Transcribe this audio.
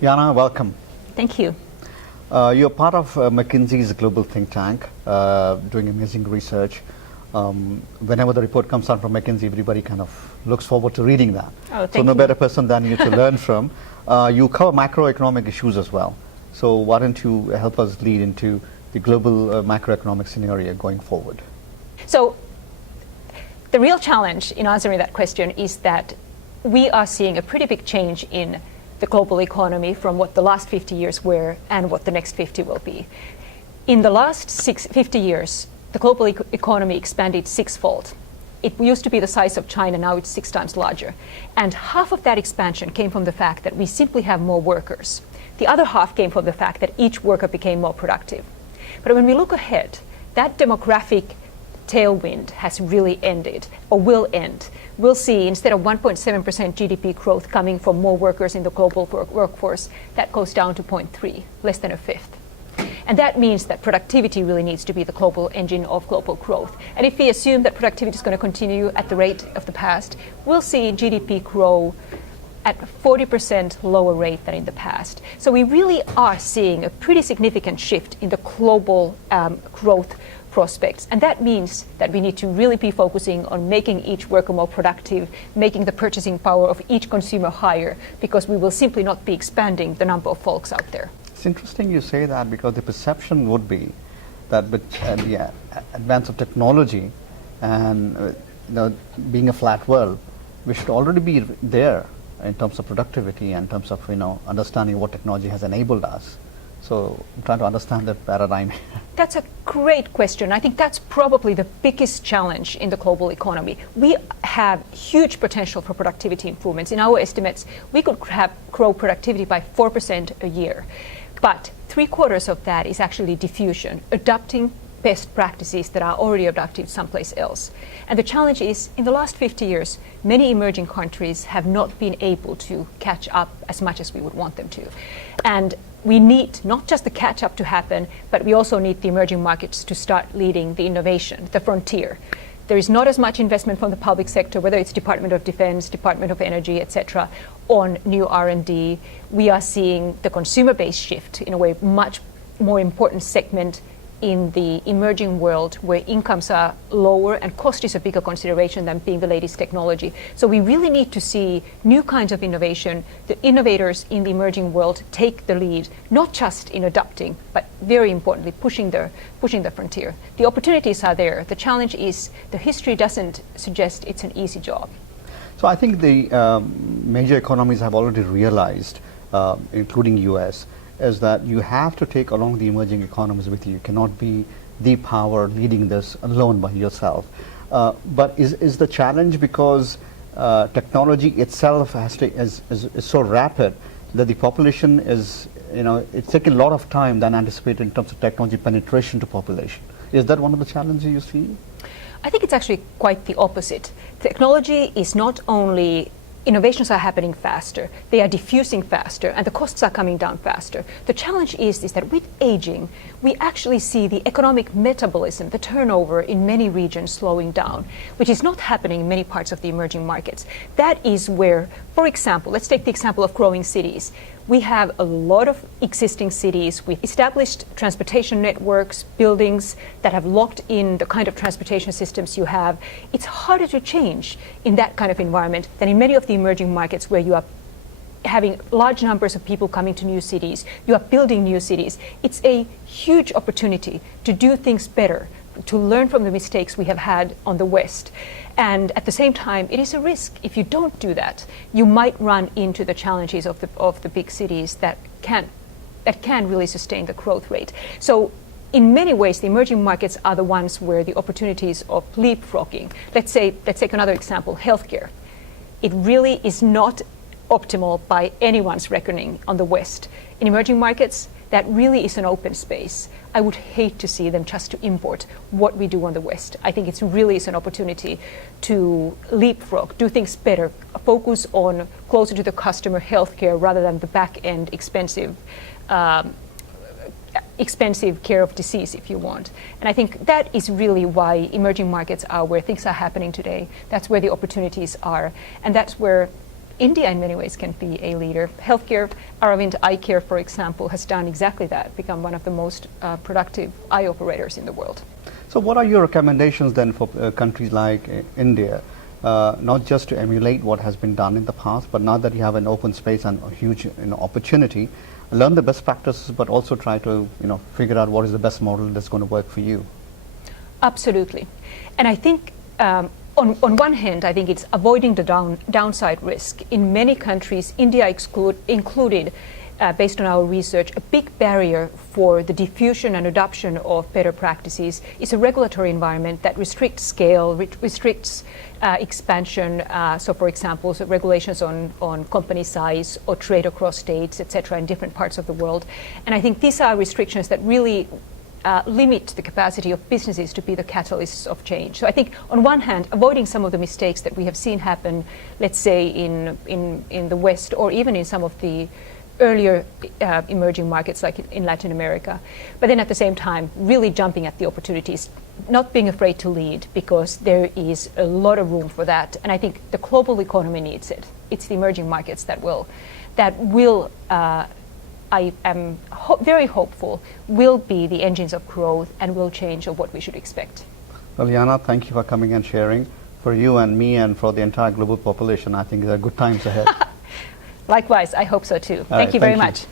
Jaana, welcome. Thank you. You're part of McKinsey's global think tank, doing amazing research. Whenever the report comes out from McKinsey, everybody kind of looks forward to reading that. Oh, thank so no you. better person than you to learn from. You cover macroeconomic issues as well. So why don't you help us lead into the global macroeconomic scenario going forward? So the real challenge in answering that question is that we are seeing a pretty big change in the global economy from what the last 50 years were and what the next 50 will be. In the last 50 years, the global economy expanded sixfold. It used to be the size of China, now it's 6 times larger. And half of that expansion came from the fact that we simply have more workers. The other half came from the fact that each worker became more productive. But when we look ahead, that demographic tailwind has really ended, or will end. We'll see, instead of 1.7% GDP growth coming from more workers in the global workforce, that goes down to 0.3, less than a fifth. And that means that productivity really needs to be the global engine of global growth. And if we assume that productivity is going to continue at the rate of the past, we'll see GDP grow at 40% lower rate than in the past. So we really are seeing a pretty significant shift in the global growth prospects. And that means that we need to really be focusing on making each worker more productive, making the purchasing power of each consumer higher, because we will simply not be expanding the number of folks out there. It's interesting you say that, because the perception would be that with the advance of technology and being a flat world, we should already be there in terms of productivity and in terms of understanding what technology has enabled us. So I'm trying to understand that paradigm. That's a great question. I think that's probably the biggest challenge in the global economy. We have huge potential for productivity improvements. In our estimates, we could grow productivity by 4% a year. But 3/4 of that is actually diffusion, adopting best practices that are already adopted someplace else. And the challenge is, in the last 50 years, many emerging countries have not been able to catch up as much as we would want them to. And we need not just the catch up to happen, but we also need the emerging markets to start leading the innovation, the frontier. There is not as much investment from the public sector, whether it's Department of Defense, Department of Energy, etc., on new R&D. We are seeing the consumer base shift in a way much more important segment in the emerging world, where incomes are lower and cost is a bigger consideration than being the latest technology. So we really need to see new kinds of innovation. The innovators in the emerging world take the lead, not just in adopting, but very importantly, pushing the frontier. The opportunities are there. The challenge is the history doesn't suggest it's an easy job. So I think the major economies have already realized, including US, is that you have to take along the emerging economies with you. You cannot be the power leading this alone by yourself. But is the challenge because technology itself is so rapid that the population is, it's taking a lot of time than anticipated in terms of technology penetration to population? Is that one of the challenges you see? I think it's actually quite the opposite. Technology is not only innovations are happening faster, they are diffusing faster, and the costs are coming down faster. The challenge is that with aging, we actually see the economic metabolism, the turnover in many regions slowing down, which is not happening in many parts of the emerging markets. That is where, for example, let's take the example of growing cities. We have a lot of existing cities with established transportation networks, buildings that have locked in the kind of transportation systems you have. It's harder to change in that kind of environment than in many of the emerging markets, where you are having large numbers of people coming to new cities. You are building new cities. It's a huge opportunity to do things better, to learn from the mistakes we have had on the West. And at the same time, it is a risk. If you don't do that, you might run into the challenges of the big cities that can really sustain the growth rate. So in many ways, the emerging markets are the ones where the opportunities of leapfrogging. Let's take another example, healthcare. It really is not optimal by anyone's reckoning on the West. In emerging markets, that really is an open space. I would hate to see them just to import what we do on the West. I think it really is an opportunity to leapfrog, do things better, focus on closer to the customer healthcare rather than the back-end expensive care of disease, if you want. And I think that is really why emerging markets are where things are happening today. That's where the opportunities are. And that's where India in many ways can be a leader. Healthcare, Aravind Eye Care, for example, has done exactly that, become one of the most productive eye operators in the world. So what are your recommendations then for countries like India, not just to emulate what has been done in the past, but now that you have an open space and a huge opportunity, learn the best practices, but also try to figure out what is the best model that's going to work for you? Absolutely. And I think on one hand, I think it's avoiding the downside risk. In many countries, India included, based on our research, a big barrier for the diffusion and adoption of better practices is a regulatory environment that restricts scale, restricts expansion. So, for example, regulations on company size or trade across states, etc., in different parts of the world. And I think these are restrictions that really limit the capacity of businesses to be the catalysts of change. So I think on one hand, avoiding some of the mistakes that we have seen happen, let's say in the West or even in some of the earlier emerging markets like in Latin America, but then at the same time really jumping at the opportunities, not being afraid to lead, because there is a lot of room for that, and I think the global economy needs it. It's the emerging markets that will I am very hopeful will be the engines of growth and will change of what we should expect. Well, Jaana, thank you for coming and sharing. For you and me and for the entire global population, I think there are good times ahead. Likewise, I hope so too. Thank you very much.